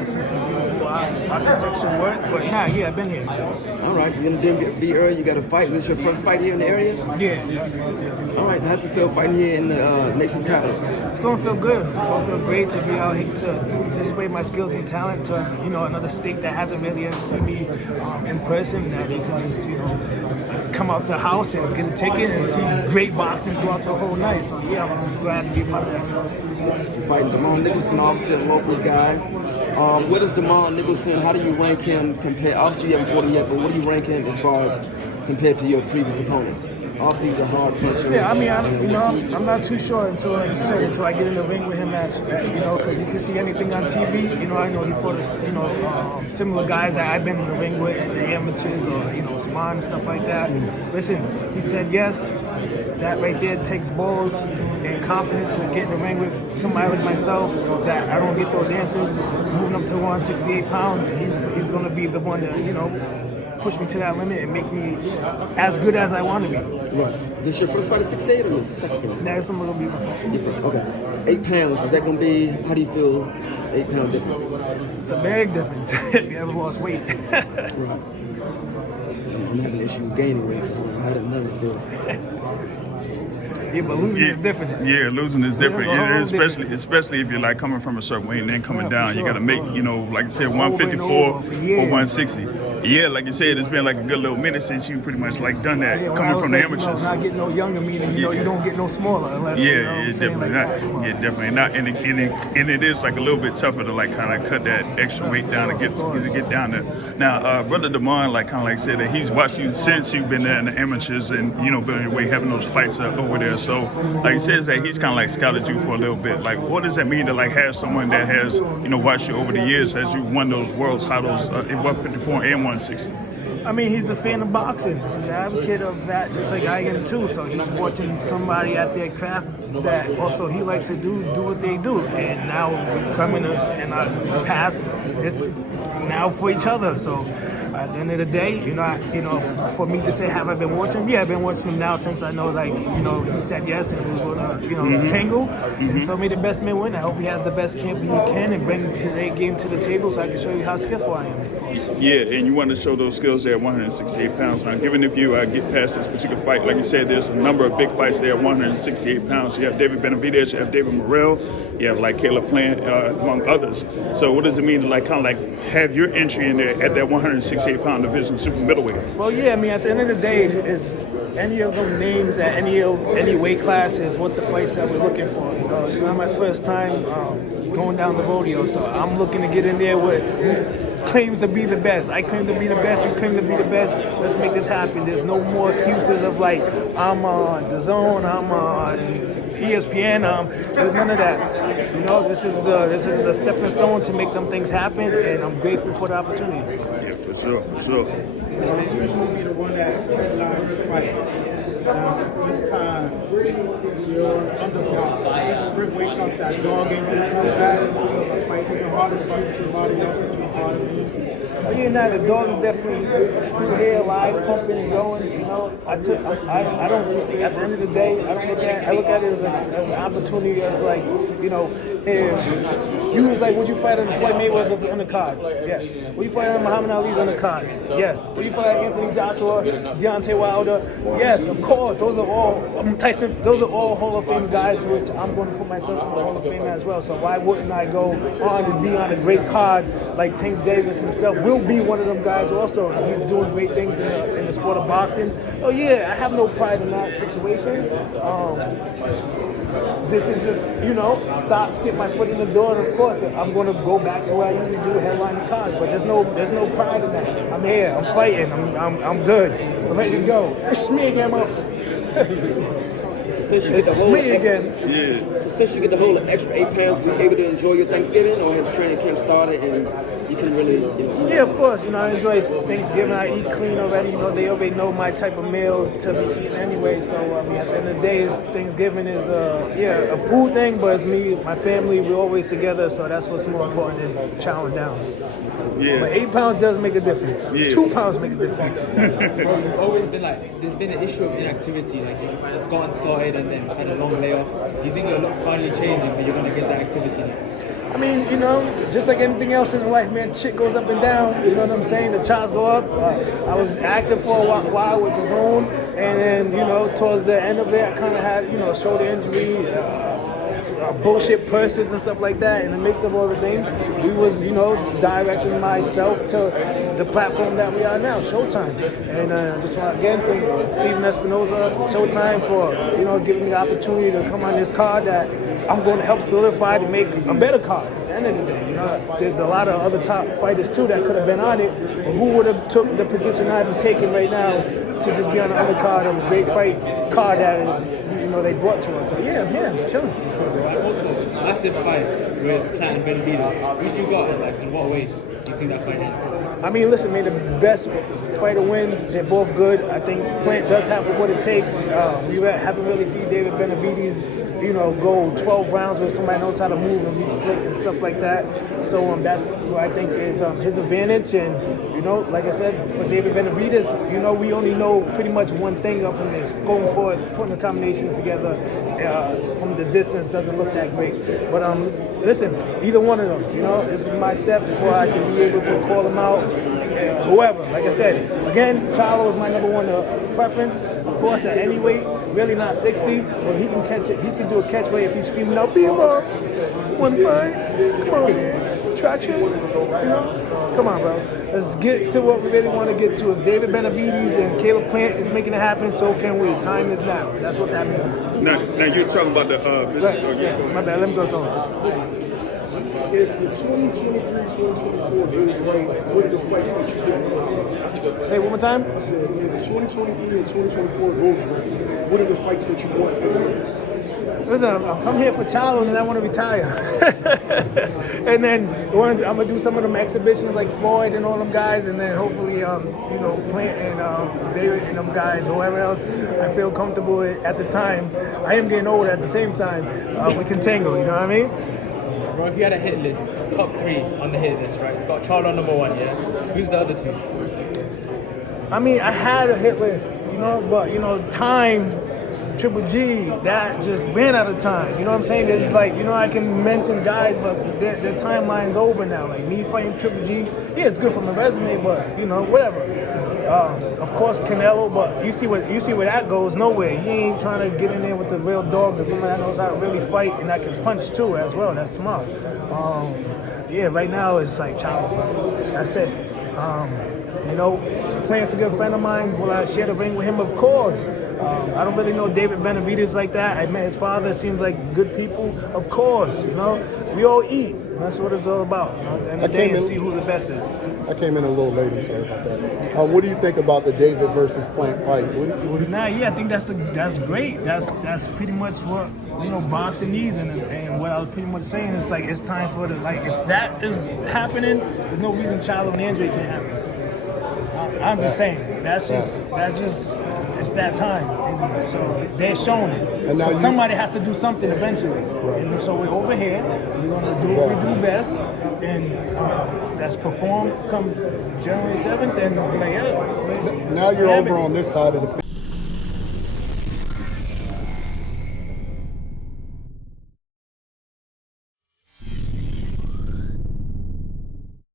to see some beautiful architecture work. But yeah, I've been here. All right, you're in the area. You got a fight. This is your first fight here in the area? Yeah. All right, how's it feel fighting here in the nation's capital? It's going to feel good. It's going to feel great to be out here to display my skills and talent to another state that hasn't really seen me in person. That they can just come out the house and get a ticket and see great boxing throughout the whole night. So yeah, I'm glad to be part of that stuff. You're fighting Demond Nicholson, obviously a local guy. What is Demond Nicholson? How do you rank him compared? Obviously you haven't fought him yet, but what do you rank him as far as compared to your previous opponents? Obviously, he's a hard puncher. Yeah, I mean, I'm not too sure until I get in the ring with him, because you can see anything on TV. I know he fought, similar guys that I've been in the ring with, the amateurs or Saman and stuff like that. Listen, he said yes. That right there takes balls and confidence to get in the ring with somebody like myself. That I don't get those answers. Moving up to 168 pounds, he's going to be the one to push me to that limit and make me as good as I want to be. Right. Is this your first fight at 6'8" or your second? That's going to be my first fight. Okay. 8 pounds, is that going to be, how do you feel, 8-pound difference? It's a big difference if you ever lost weight. Right. I'm having issues gaining weight, so I don't know how it feels. Yeah, but losing is different. Yeah, losing is different. Especially if you're like coming from a certain weight and then coming down. Sure. You got to make, like you said, 154 or 160. Yeah, like you said, it's been like a good little minute since you pretty much like done that. Coming from the amateurs. Not getting no younger, meaning you don't get no smaller unless definitely not. Yeah, definitely not. And it is like a little bit tougher to like kind of cut that extra weight down to get down there. Now, brother Demond, like kind of like said that he's watched you since you've been there in the amateurs and building your way, having those fights over there. So like he says that he's kind of like scouted you for a little bit. Like, what does that mean to like have someone that has watched you over the years as you won those world titles in 154 and 160? I mean, he's a fan of boxing. He's an advocate of that, just like I am too. So he's watching somebody at their craft that also he likes to do what they do. And now we're coming in our past, it's now for each other. So at the end of the day, for me to say, have I been watching him? Yeah, I've been watching him now since I know, he said yes and we were going to tangle. And so may the best man win. I hope he has the best camp he can and bring his A game to the table so I can show you how skillful I am, of course. Yeah, and you want to show those skills there at 168 pounds. Now, given if you get past this particular fight, like you said, there's a number of big fights there at 168 pounds. You have David Benavidez, you have David Morrell, you have like Caleb Plant, among others. So what does it mean to like kind of like have your entry in there at that 168-pound division, super middleweight? Well, yeah, I mean, at the end of the day, is any of them names at any weight class is what the fights that we're looking for. It's not my first time going down the rodeo, so I'm looking to get in there with who claims to be the best. I claim to be the best, you claim to be the best. Let's make this happen. There's no more excuses of like, I'm on DAZN, I'm on ESPN, there's none of that. This is a stepping stone to make them things happen, and I'm grateful for the opportunity. Yeah, for sure. You usually be the one that headlines fights. This time, you're on undercard. Just sprint weight up that dog in you comes out and fight even harder to fight to a lot of else that you're harder than. The dog is definitely still here, alive, pumping and going. I don't. At the end of the day, I look at it as an opportunity of like, if you was like, would you fight on Floyd Mayweather on the card? Yes. Would you fight on Muhammad Ali's on the card? Yes. Would you fight Anthony Joshua, Deontay Wilder? Yes, of course. Those are all Tyson. Those are all Hall of Fame guys, which I'm going to put myself in the Hall of Fame as well. So why wouldn't I go on and be on a great card like Tank Davis himself? Will be one of them guys also. He's doing great things in the sport of boxing. Oh yeah, I have no pride in that situation. This is just, stop to get my foot in the door, and of course I'm going to go back to where I usually do, headline the cards. But there's no pride in that. I'm here. I'm fighting. I'm good. I'm ready to go. It's me again, It's me again. Yeah. So since you get the whole extra 8 pounds, were you able to enjoy your Thanksgiving, or has training camp started and you can really, Yeah, of course. I enjoy Thanksgiving. I eat clean already. They already know my type of meal to be eating anyway. So, at the end of the day, Thanksgiving is, a food thing, but it's me, my family, we're always together. So that's what's more important than chowing down. Yeah. But 8 pounds does make a difference. Yeah. 2 pounds make a difference. You've always been there's been an issue of inactivity. Like, it's gotten started and then had a long layoff. Do you think your luck's finally changing, but you're going to get that activity now? I mean, you know, just like anything else in life, man, shit goes up and down. You know what I'm saying? The charts go up. I was active for a while with the Zone, and then, you know, towards the end of it, I kind of had, you know, a shoulder injury, bullshit purses and stuff like that. In the mix of all the things, we was, you know, directing myself to the platform that we are now, Showtime. And just want to again thank Steven Espinoza, Showtime, for, you know, giving me the opportunity to come on this card that I'm going to help solidify to make a better card. At the end of the day, you know, there's a lot of other top fighters too that could have been on it. But who would have took the position I'm taking right now to just be on the undercard of a great fight card that is, you know, they brought to us. So yeah, I'm here, I'm chilling. Massive fight with Plant and Benavidez. Who you got? Like, in what ways do you think that fight ends? I mean, listen, man, the best fighter wins. They're both good. I think Plant does have what it takes. We haven't really seen David Benavidez, you know, go 12 rounds where somebody knows how to move and be slick and stuff like that. So that's what I think is his advantage. And, you know, like I said, for David Benavidez, you know, we only know pretty much one thing of him is going forward, putting the combinations together from the distance doesn't look that great. But listen, either one of them, you know, this is my steps before I can be able to call them out. Whoever, like I said, again, Charlo is my number one preference. Of course, at any weight, really not 60, but he can catch it. He can do a catch weight if he's screaming out, "Beaver, one fight, come on, man, traction, you know, come on, bro. Let's get to what we really want to get to. If David Benavidez and Caleb Plant is making it happen, so can we. Time is now. That's what that means." Now you're talking about the Right. Yeah, my bad. Let me go through it. If the 2023-2024 goes right, what are the fights that you want? Say it one more time. I said, if 2023 and 2024 goes right, what are the fights that you want? Listen, I'm come here for Charlo and I want to retire. And then I'm gonna do some of them exhibitions like Floyd and all them guys, and then hopefully, you know, Plant and David and them guys, whoever else I feel comfortable with at the time. I am getting older at the same time. We can tangle, you know what I mean? Bro, if you had a hit list, top 3 on the hit list, right? You got Charlo number 1, yeah? Who's the other 2? I mean, I had a hit list, you know, but, you know, time, Triple G, that just ran out of time. You know what I'm saying? It's like, you know, I can mention guys, but their timeline's over now. Like me fighting Triple G, yeah, it's good for my resume, but, you know, whatever. Of course, Canelo, but you see where that goes. Nowhere. He ain't trying to get in there with the real dogs or somebody that knows how to really fight and that can punch too as well. That's smart. Yeah, right now it's like Charlo. That's it. You know, Plant's a good friend of mine. Will I share the ring with him? Of course. I don't really know David Benavidez like that. I met his father. Seems like good people. Of course, you know, we all eat. That's what it's all about. You know, at the end of the day, and see who the best is. I came in a little late. I'm sorry about that. What do you think about the David versus Plant fight? I think that's great. That's pretty much what, you know, boxing needs, and what I was pretty much saying is like it's time for if that is happening, there's no reason Charlo and Andrade can't happen. I'm just saying that's just it's that time, and so they're showing it. And now somebody has to do something eventually, and so we're over here. We're gonna do what we do best, and that's perform come January 7th, and like, yeah. Now you're over on this side of the